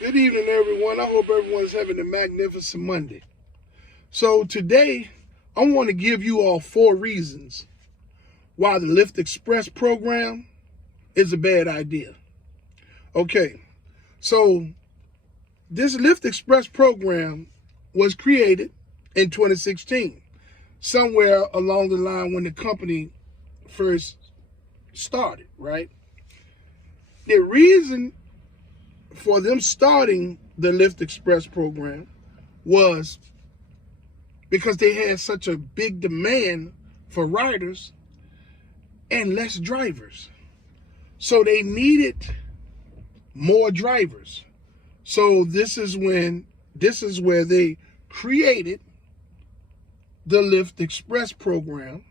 Good evening, everyone. I hope everyone's having a magnificent Monday. So today, I want to give you all 4 reasons why the Lyft Express program is a bad idea. Okay, so this Lyft Express program was created in 2016, somewhere along the line when the company first started, right? The reason for them starting the Lyft Express program was because they had such a big demand for riders and less drivers. So they needed more drivers. So this is where they created the Lyft Express program,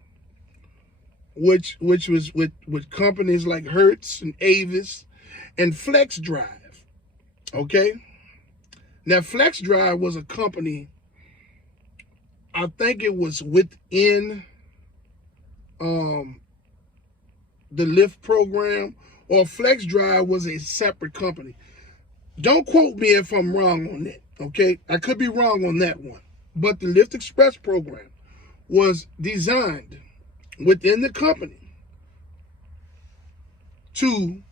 which was with companies like Hertz and Avis and Flex Drive. Okay, now Flex Drive was a company, I think it was within the Lyft program, or Flex Drive was a separate company. Don't quote me if I'm wrong on that, okay? I could be wrong on that one. But the Lyft Express program was designed within the company to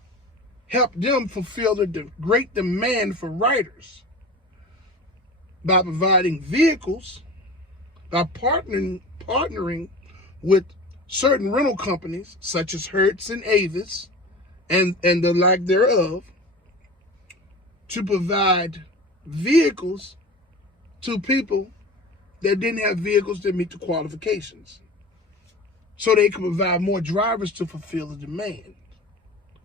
help them fulfill the great demand for riders by providing vehicles, by partnering with certain rental companies such as Hertz and Avis and the like thereof, to provide vehicles to people that didn't have vehicles that meet the qualifications, so they could provide more drivers to fulfill the demand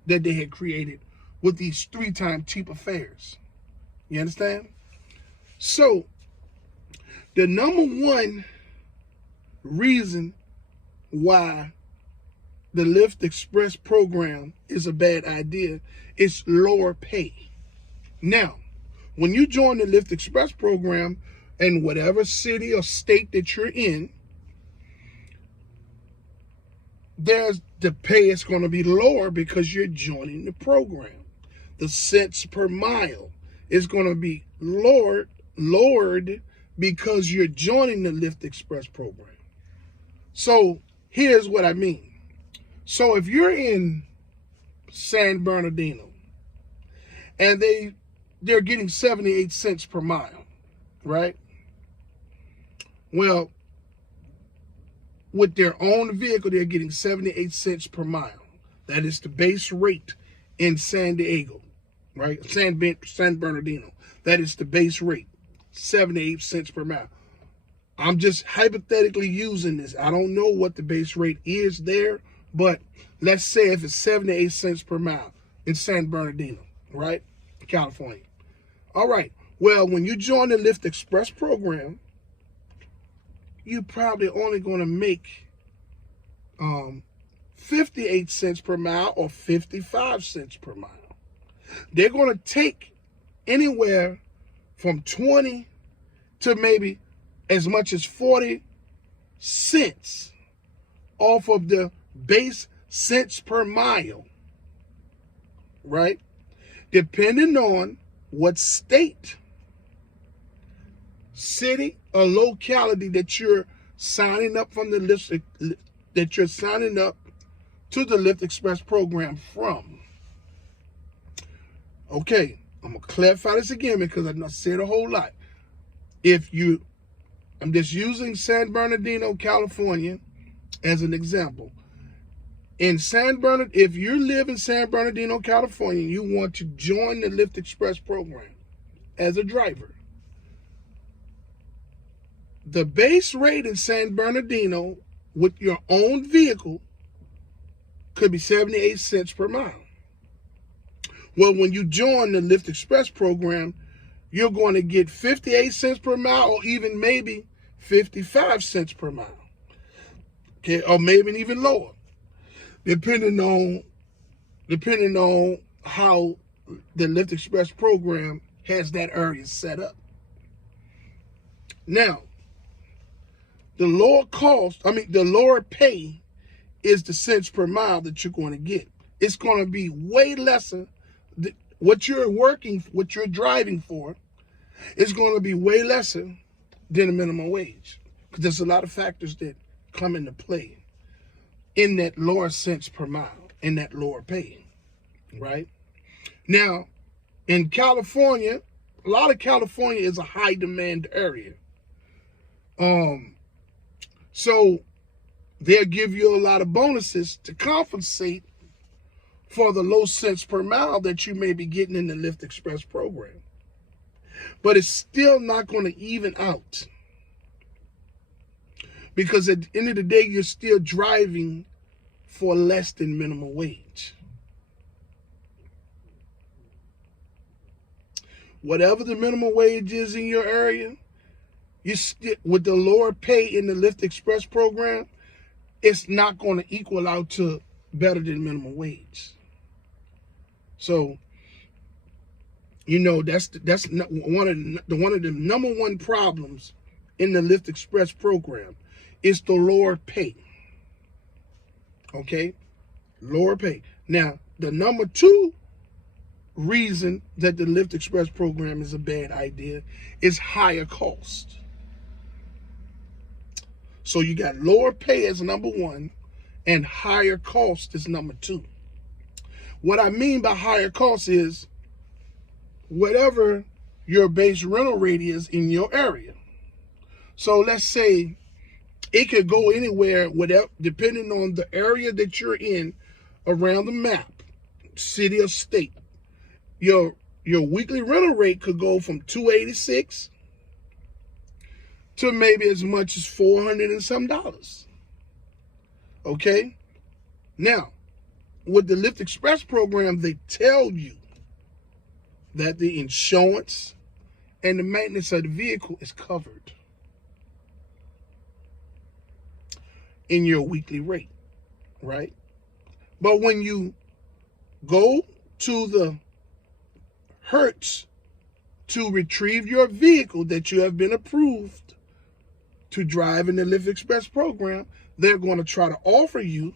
that they had created with these 3 times cheaper fares. You understand? So the number one reason why the Lyft Express program is a bad idea is lower pay. Now, when you join the Lyft Express program in whatever city or state that you're in, the pay is going to be lower because you're joining the program. The cents per mile is going to be lowered because you're joining the Lyft Express program. So here's what I mean. So if you're in San Bernardino and they're getting 78 cents per mile, right? Well, with their own vehicle, they're getting 78 cents per mile. That is the base rate in San Diego, right? San Bernardino. That is the base rate, 78 cents per mile. I'm just hypothetically using this. I don't know what the base rate is there, but let's say if it's 78 cents per mile in San Bernardino, right? California. All right. Well, when you join the Lyft Express program, you're probably only going to make 58 cents per mile or 55 cents per mile. They're going to take anywhere from 20 to maybe as much as 40 cents off of the base cents per mile, right? Depending on what state, city, or locality that you're signing up from the Lyft, that you're signing up to the Lyft Express program from. Okay, I'm gonna clarify this again because I've not said a whole lot. I'm just using San Bernardino, California as an example. If you live in San Bernardino, California, you want to join the Lyft Express program as a driver. The base rate in San Bernardino with your own vehicle could be 78 cents per mile. Well, when you join the Lyft Express program, you're going to get 58 cents per mile or even maybe 55 cents per mile. Okay, or maybe even lower, depending on how the Lyft Express program has that area set up. Now, the lower pay is the cents per mile that you're going to get. It's going to be way lesser what you're driving for is going to be way lesser than the minimum wage. Because there's a lot of factors that come into play in that lower cents per mile, in that lower pay, right? Now, in California, a lot of California is a high demand area. So they'll give you a lot of bonuses to compensate for the low cents per mile that you may be getting in the Lyft Express program. But it's still not going to even out. Because at the end of the day, you're still driving for less than minimum wage. Whatever the minimum wage is in your area, you still, with the lower pay in the Lyft Express program, it's not going to equal out to better than minimum wage. So, that's one of the number one problems in the Lyft Express program is the lower pay. Okay, lower pay. Now, the number two reason that the Lyft Express program is a bad idea is higher cost. So you got lower pay as number one, and higher cost is number two. What I mean by higher cost is whatever your base rental rate is in your area. So let's say it could go anywhere, whatever, depending on the area that you're in around the map, city or state. Your weekly rental rate could go from $286 to maybe as much as $400 and some dollars. Okay? Now, with the Lyft Express program, they tell you that the insurance and the maintenance of the vehicle is covered in your weekly rate, right? But when you go to the Hertz to retrieve your vehicle that you have been approved to drive in the Lyft Express program, they're going to try to offer you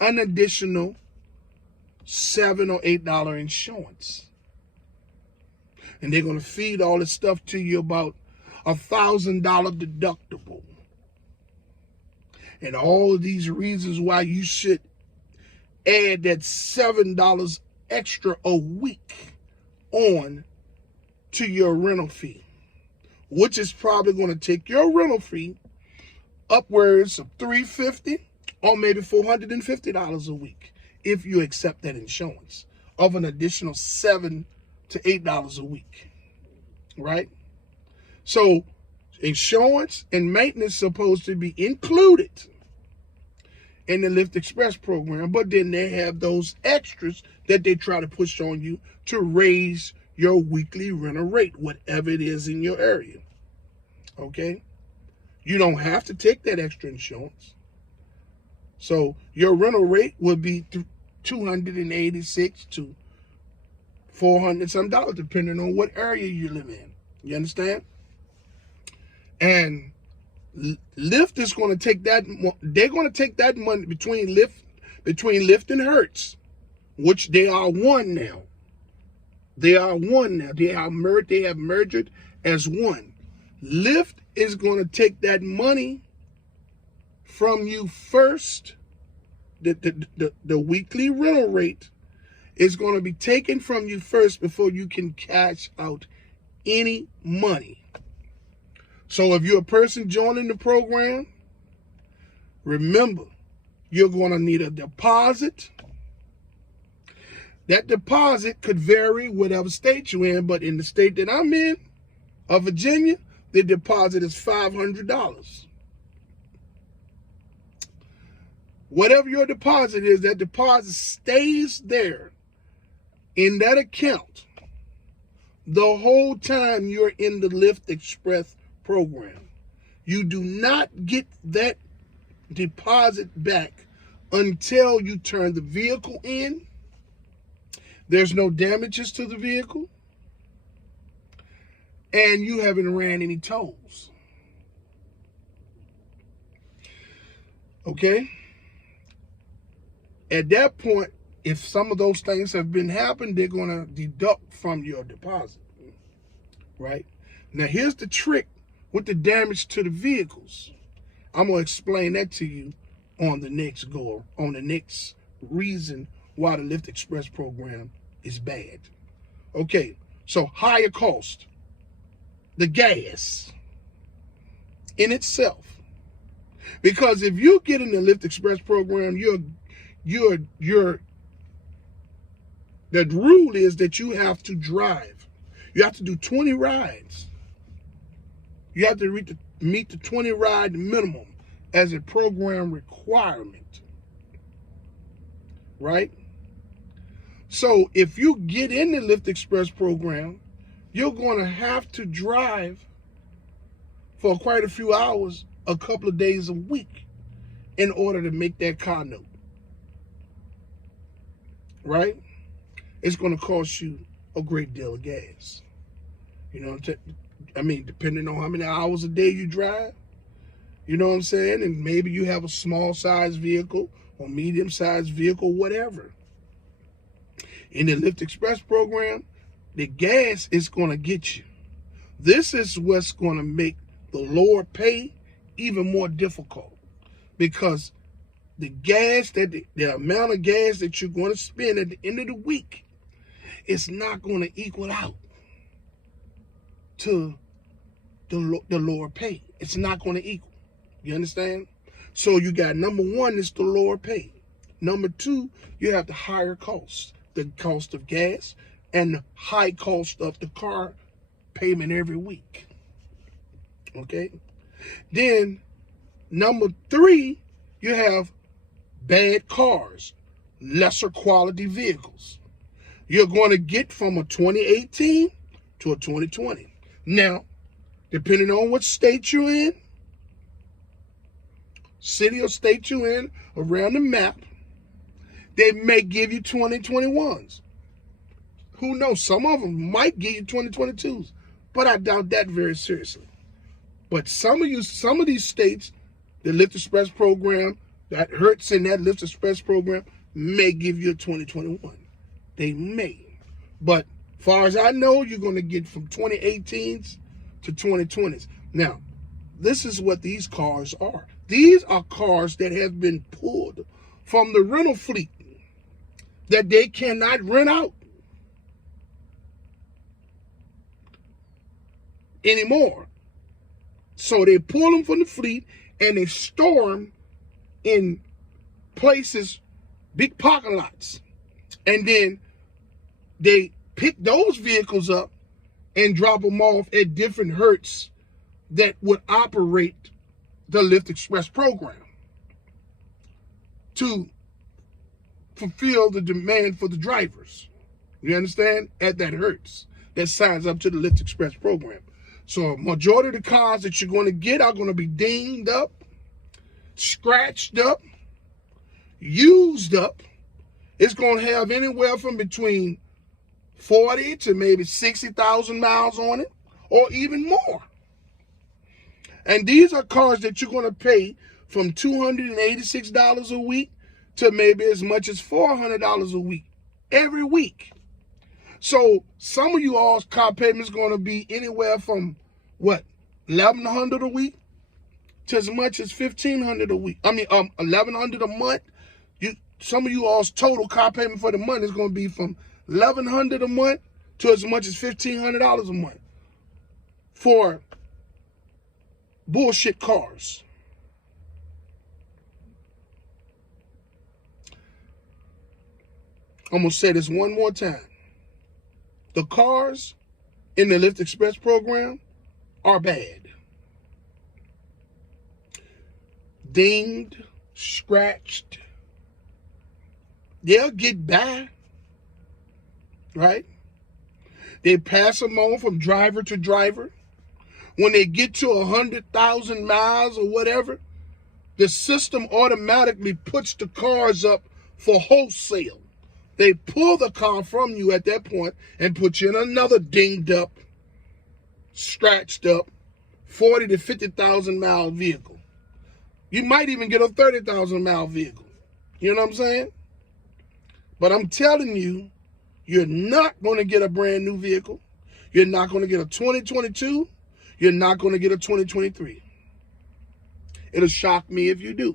an additional $7 or $8 insurance. And they're going to feed all this stuff to you about $1,000 deductible. And all of these reasons why you should add that $7 extra a week on to your rental fee, which is probably going to take your rental fee upwards of $350 or maybe $450 a week if you accept that insurance of an additional $7 to $8 a week, right? So insurance and maintenance supposed to be included in the Lyft Express program, but then they have those extras that they try to push on you to raise your weekly rental rate, whatever it is in your area. Okay? You don't have to take that extra insurance. So your rental rate will be $286 to $400 some dollars, depending on what area you live in. You understand? And Lyft is going to take that. They're going to take that money between Lyft and Hertz, which they are one now. They are one now. They have merged as one. Lyft is going to take that money from you first. The weekly rental rate is going to be taken from you first before you can cash out any money. So if you're a person joining the program, remember, you're going to need a deposit. That deposit could vary whatever state you're in, but in the state that I'm in, of Virginia, the deposit is $500. Whatever your deposit is, that deposit stays there in that account the whole time you're in the Lyft Express program. You do not get that deposit back until you turn the vehicle in. There's no damages to the vehicle, and you haven't ran any tolls. Okay? At that point, if some of those things have been happening, they're going to deduct from your deposit, right? Now, here's the trick with the damage to the vehicles. I'm going to explain that to you on the next reason why the Lyft Express program is bad. Okay, so higher cost. The gas in itself. Because if you get in the Lyft Express program, the rule is that you have to drive. You have to do 20 rides. You have to meet the 20 ride minimum as a program requirement. Right? So if you get in the Lyft Express program, you're going to have to drive for quite a few hours, a couple of days a week, in order to make that car note. Right? It's going to cost you a great deal of gas. You know, I mean, depending on how many hours a day you drive, you know what I'm saying? And maybe you have a small size vehicle or medium sized vehicle, whatever. In the Lyft Express program, the gas is going to get you. This is what's going to make the lower pay even more difficult, because the gas the amount of gas that you're going to spend at the end of the week, it's not going to equal out to the lower pay. It's not going to equal. You understand? So you got, number one, is the lower pay. Number two, you have the higher cost, the cost of gas and the high cost of the car payment every week. Okay? Then, number three, you have bad cars, lesser quality vehicles. You're going to get from a 2018 to a 2020. Now, depending on what state you're in, city or state you're in, around the map, they may give you 2021s. Who knows? Some of them might give you 2022s, but I doubt that very seriously. But some of these states, the Lyft Express program, that Hertz in that Lyft Express program, may give you a 2021. They may. But far as I know, you're going to get from 2018s to 2020s. Now, this is what these cars are. These are cars that have been pulled from the rental fleet that they cannot rent out anymore. So they pull them from the fleet and they store them in places, big parking lots. And then they pick those vehicles up and drop them off at different Hertz that would operate the Lyft Express program to fulfill the demand for the drivers. You understand? At that Hertz that signs up to the Lyft Express program. So a majority of the cars that you're going to get are going to be dinged up, scratched up, used up. It's going to have anywhere from between 40 to maybe 60,000 miles on it, or even more. And these are cars that you're going to pay from $286 a week to maybe as much as $400 a week, every week. So some of you all's car payment is going to be anywhere from, what, $1,100 a week to as much as $1,500 a week. I mean, $1,100 a month. Some of you all's total car payment for the month is going to be from $1,100 a month to as much as $1,500 a month for bullshit cars. I'm going to say this one more time. The cars in the Lyft Express program are bad. Dinged, scratched. They'll get by, right? They pass them on from driver to driver. When they get to 100,000 miles or whatever, the system automatically puts the cars up for wholesale. They pull the car from you at that point and put you in another dinged up, scratched up, 40 to 50,000 mile vehicle. You might even get a 30,000 mile vehicle. You know what I'm saying? But I'm telling you, you're not going to get a brand new vehicle. You're not going to get a 2022. You're not going to get a 2023. It'll shock me if you do.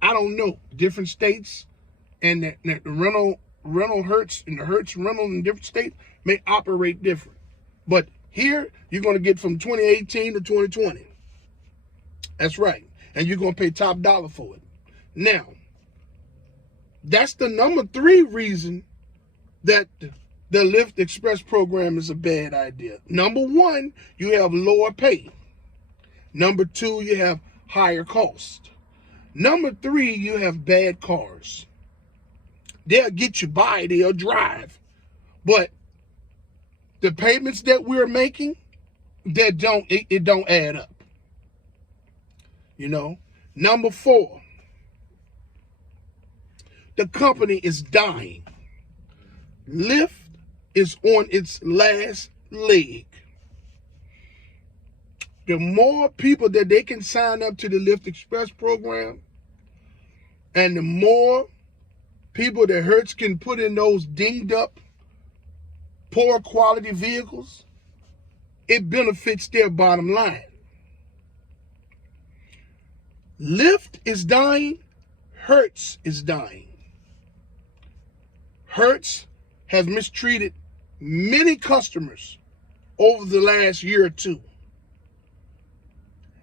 I don't know. Different states and the rental Hertz and the Hertz rental in different states may operate different. But here, you're going to get from 2018 to 2020. That's right. And you're going to pay top dollar for it. Now, that's the number 3 reason that the Lyft Express program is a bad idea. Number 1, you have lower pay. Number 2, you have higher cost. Number 3, you have bad cars. They'll get you by, they'll drive. But the payments that we're making, it don't add up. You know? Number 4, the company is dying. Lyft is on its last leg. The more people that they can sign up to the Lyft Express program, and the more people that Hertz can put in those dinged up, poor quality vehicles, it benefits their bottom line. Lyft is dying, Hertz is dying. Hertz has mistreated many customers over the last year or 2.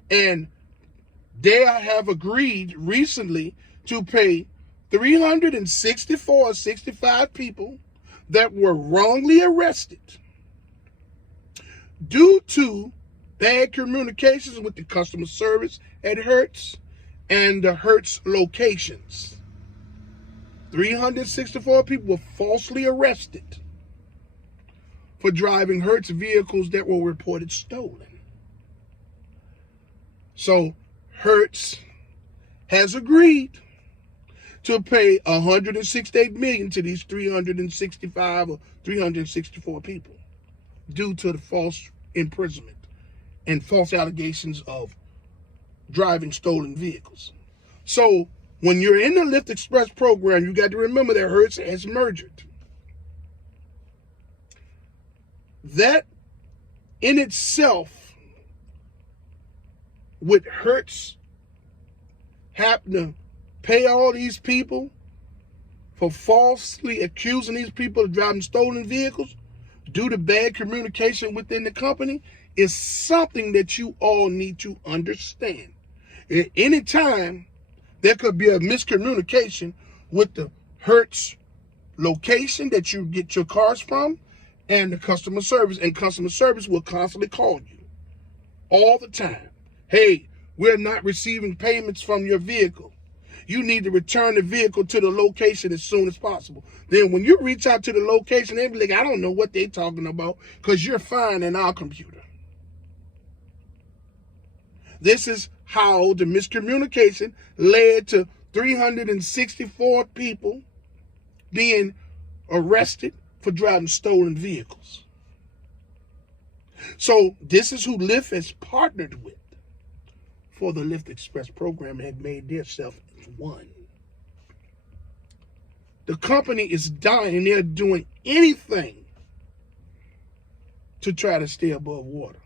And they have agreed recently to pay 65 people that were wrongly arrested due to bad communications with the customer service at Hertz and the Hertz locations. 364 people were falsely arrested for driving Hertz vehicles that were reported stolen. So Hertz has agreed to pay $168 million to these 365 or 364 people due to the false imprisonment and false allegations of driving stolen vehicles. So when you're in the Lyft Express program, you got to remember that Hertz has merged. That in itself, with Hertz having to pay all these people for falsely accusing these people of driving stolen vehicles due to bad communication within the company, is something that you all need to understand. At any time, there could be a miscommunication with the Hertz location that you get your cars from and the customer service. And customer service will constantly call you all the time. Hey, we're not receiving payments from your vehicle. You need to return the vehicle to the location as soon as possible. Then when you reach out to the location, they'll be like, I don't know what they're talking about because you're fine in our computer. This is how the miscommunication led to 364 people being arrested for driving stolen vehicles. So this is who Lyft has partnered with for the Lyft Express program and had made themselves one. The company is dying. They're doing anything to try to stay above water.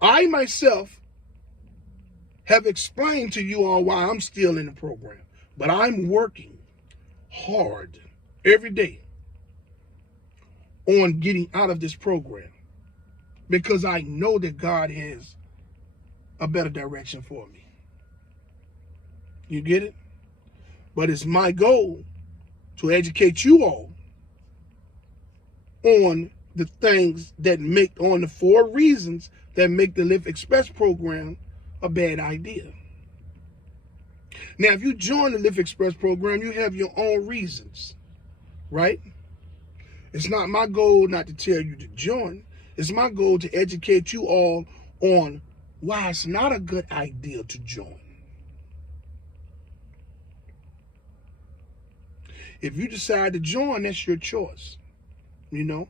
I myself have explained to you all why I'm still in the program, but I'm working hard every day on getting out of this program because I know that God has a better direction for me. You get it? But it's my goal to educate you all on the things that on the 4 reasons that make the Lyft Express program a bad idea. Now, if you join the Lyft Express program, you have your own reasons, right? It's not my goal not to tell you to join. It's my goal to educate you all on why it's not a good idea to join. If you decide to join, that's your choice, you know?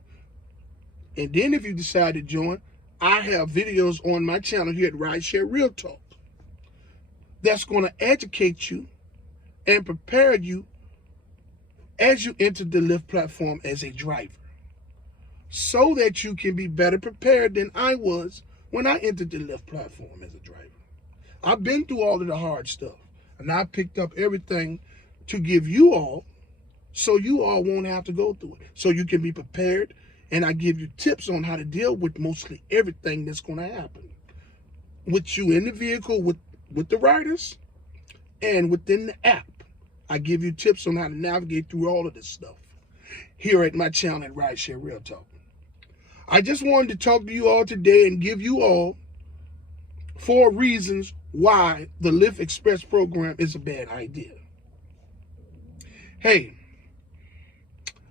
And then if you decide to join, I have videos on my channel here at Rideshare RealTalk that's going to educate you and prepare you as you enter the Lyft platform as a driver, so that you can be better prepared than I was when I entered the Lyft platform as a driver. I've been through all of the hard stuff, and I picked up everything to give you all, so you all won't have to go through it, so you can be prepared. And I give you tips on how to deal with mostly everything that's going to happen with you in the vehicle, with the riders, and within the app. I give you tips on how to navigate through all of this stuff here at my channel at Rideshare Real Talk. I just wanted to talk to you all today and give you all 4 reasons why the Lyft Express program is a bad idea. Hey,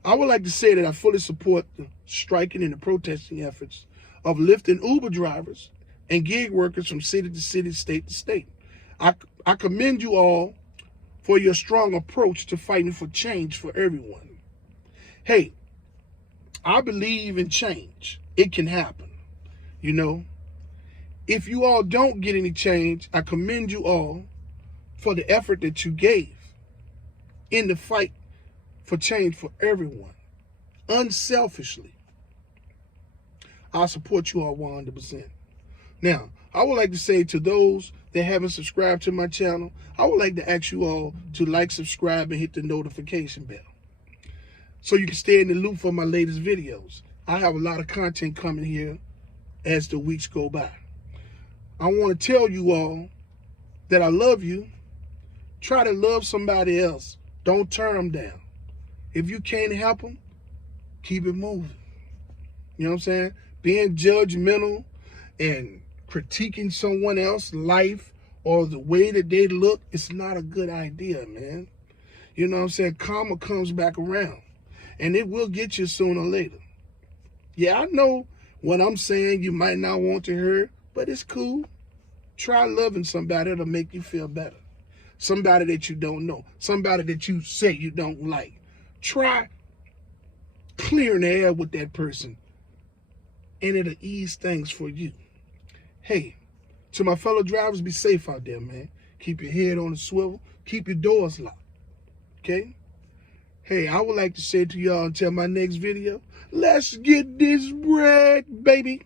I would like to say that I fully support the striking and the protesting efforts of Lyft and Uber drivers and gig workers from city to city, state to state. I commend you all for your strong approach to fighting for change for everyone. Hey, I believe in change. It can happen. You know, if you all don't get any change, I commend you all for the effort that you gave in the fight for change for everyone, unselfishly. I support you all 100%. Now, I would like to say to those that haven't subscribed to my channel, I would like to ask you all to like, subscribe, and hit the notification bell so you can stay in the loop for my latest videos. I have a lot of content coming here as the weeks go by. I want to tell you all that I love you. Try to love somebody else. Don't turn them down. If you can't help them, keep it moving. You know what I'm saying? Being judgmental and critiquing someone else's life or the way that they look, it's not a good idea, man. You know what I'm saying? Karma comes back around, and it will get you sooner or later. Yeah, I know what I'm saying you might not want to hear, but it's cool. Try loving somebody that'll make you feel better. Somebody that you don't know. Somebody that you say you don't like. Try clearing the air with that person, and it'll ease things for you. Hey, to my fellow drivers, be safe out there, man. Keep your head on the swivel. Keep your doors locked, okay? Hey, I would like to say to y'all until my next video, let's get this bread, baby.